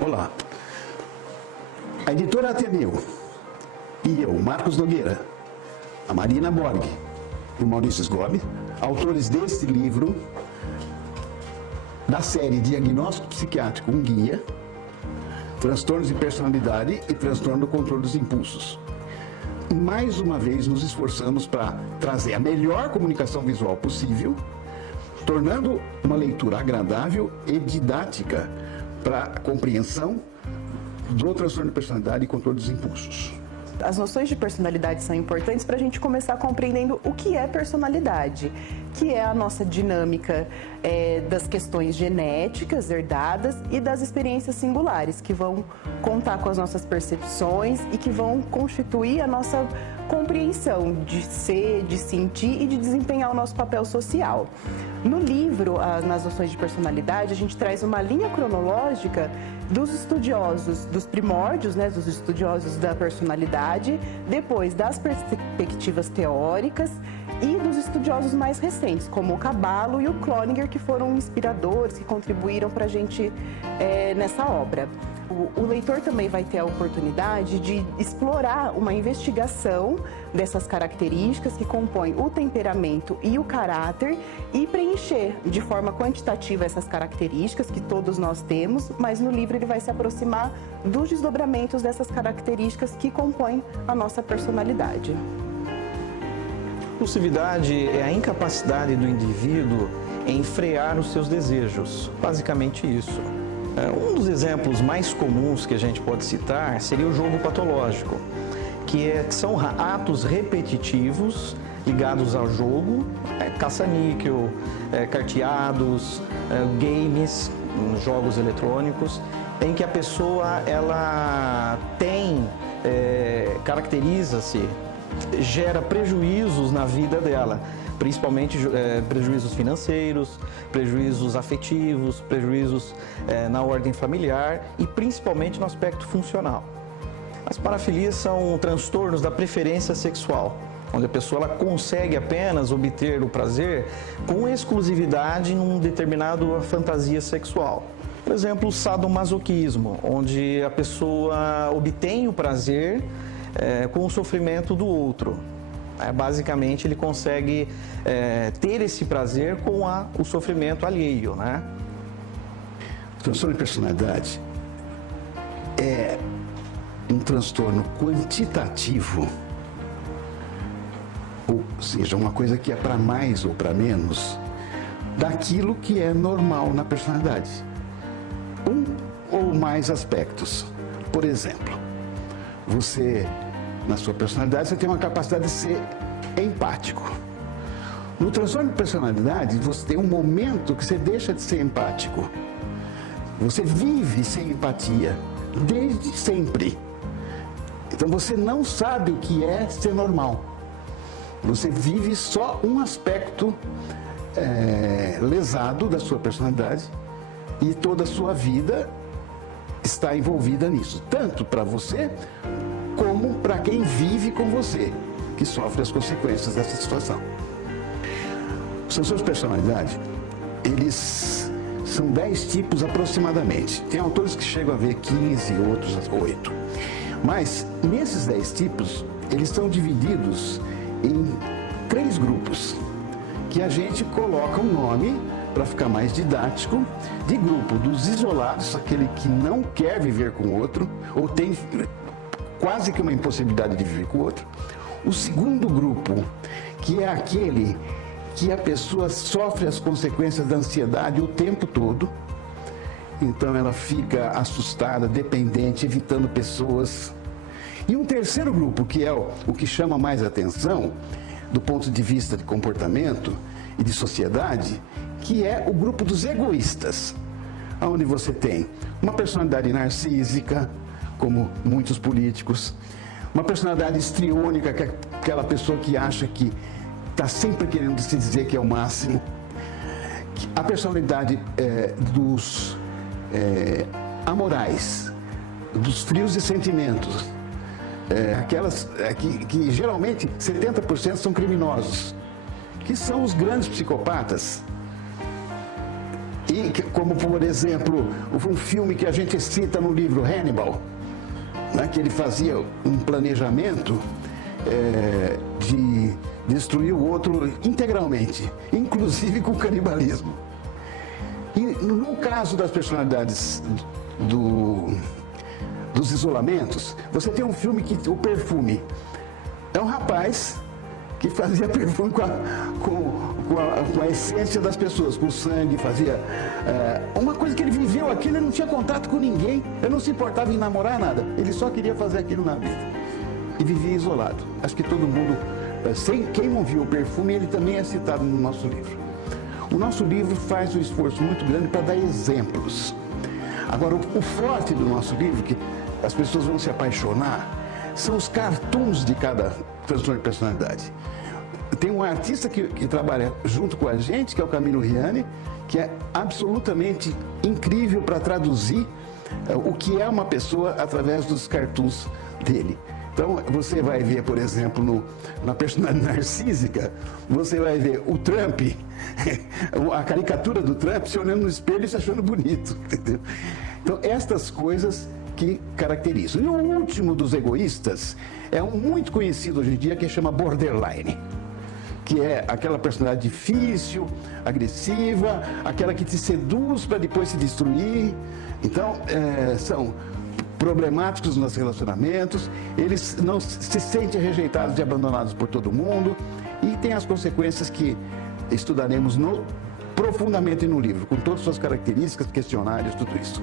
Olá, a editora Ateneu e eu, Marcos Nogueira, a Marina Borg e o Maurício Sgobi, autores deste livro, da série Diagnóstico Psiquiátrico, um guia, transtornos de personalidade e transtorno do controle dos impulsos. Mais uma vez nos esforçamos para trazer a melhor comunicação visual possível, tornando uma leitura agradável e didática para a compreensão do transtorno de personalidade e controle dos impulsos. As noções de personalidade são importantes para a gente começar compreendendo o que é personalidade, que é a nossa dinâmica das questões genéticas herdadas e das experiências singulares, que vão contar com as nossas percepções e que vão constituir a nossa compreensão de ser, de sentir e de desempenhar o nosso papel social. No livro, nas noções de personalidade, a gente traz uma linha cronológica dos estudiosos dos primórdios, dos estudiosos da personalidade, depois das perspectivas teóricas e dos estudiosos mais recentes, como o Caballo e o Cloninger, que foram inspiradores, que contribuíram para a gente nessa obra. O leitor também vai ter a oportunidade de explorar uma investigação dessas características que compõem o temperamento e o caráter e preencher de forma quantitativa essas características que todos nós temos, mas no livro ele vai se aproximar dos desdobramentos dessas características que compõem a nossa personalidade. Impulsividade é a incapacidade do indivíduo em frear os seus desejos, basicamente isso. Um dos exemplos mais comuns que a gente pode citar seria o jogo patológico, que são atos repetitivos ligados ao jogo, caça-níquel, carteados, games, jogos eletrônicos, em que a pessoa ela caracteriza-se, gera prejuízos na vida dela, principalmente prejuízos financeiros, prejuízos afetivos, prejuízos na ordem familiar e principalmente no aspecto funcional. As parafilias são transtornos da preferência sexual, onde a pessoa ela consegue apenas obter o prazer com exclusividade em uma determinada fantasia sexual. Por exemplo, o sadomasoquismo, onde a pessoa obtém o prazer com o sofrimento do outro. Basicamente, ele consegue ter esse prazer com o sofrimento alheio, né? O transtorno de personalidade é um transtorno quantitativo, ou seja, uma coisa que é para mais ou para menos daquilo que é normal na personalidade. Um ou mais aspectos. Por exemplo, na sua personalidade, você tem uma capacidade de ser empático. No transtorno de personalidade, você tem um momento que você deixa de ser empático. Você vive sem empatia, desde sempre. Então você não sabe o que é ser normal. Você vive só um aspecto lesado da sua personalidade e toda a sua vida está envolvida nisso. Tanto para você, como para quem vive com você, que sofre as consequências dessa situação. Os transtornos de personalidade, eles são 10 tipos aproximadamente. Tem autores que chegam a ver 15, outros 8. Mas, nesses 10 tipos, eles estão divididos em 3 grupos, que a gente coloca um nome, para ficar mais didático, de grupo dos isolados, aquele que não quer viver com o outro, ou tem quase que uma impossibilidade de viver com o outro. O segundo grupo, que é aquele que a pessoa sofre as consequências da ansiedade o tempo todo. Então ela fica assustada, dependente, evitando pessoas. E um terceiro grupo, que é o que chama mais atenção, do ponto de vista de comportamento e de sociedade, que é o grupo dos egoístas, onde você tem uma personalidade narcísica, como muitos políticos, uma personalidade histriônica, que é aquela pessoa que acha que está sempre querendo se dizer que é o máximo, a personalidade dos amorais, dos frios de sentimentos, aquelas que geralmente 70% são criminosos, que são os grandes psicopatas. como, por exemplo, um filme que a gente cita no livro Hannibal, né, que ele fazia um planejamento de destruir o outro integralmente, inclusive com canibalismo. E no caso das personalidades dos isolamentos, você tem um filme o Perfume. É um rapaz que fazia perfume com a essência das pessoas, com o sangue, fazia uma coisa que ele viveu aquilo, ele não tinha contato com ninguém, ele não se importava em namorar nada, ele só queria fazer aquilo na vida e vivia isolado. Acho que todo mundo, quem não viu o Perfume, ele também é citado no nosso livro. O nosso livro faz um esforço muito grande para dar exemplos. Agora, o forte do nosso livro, que as pessoas vão se apaixonar, são os cartoons de cada transtorno de personalidade. Tem um artista que trabalha junto com a gente, que é o Camilo Riani, que é absolutamente incrível para traduzir o que é uma pessoa através dos cartoons dele. Então, você vai ver, por exemplo, na personalidade narcísica, você vai ver o Trump, a caricatura do Trump, se olhando no espelho e se achando bonito, entendeu? Então, estas coisas que caracterizam. E o último dos egoístas é um muito conhecido hoje em dia, que chama borderline, que é aquela personalidade difícil, agressiva, aquela que te seduz para depois se destruir. Então, são problemáticos nos relacionamentos, eles não se sentem rejeitados e abandonados por todo mundo, e tem as consequências que estudaremos profundamente no livro, com todas as suas características, questionários, tudo isso.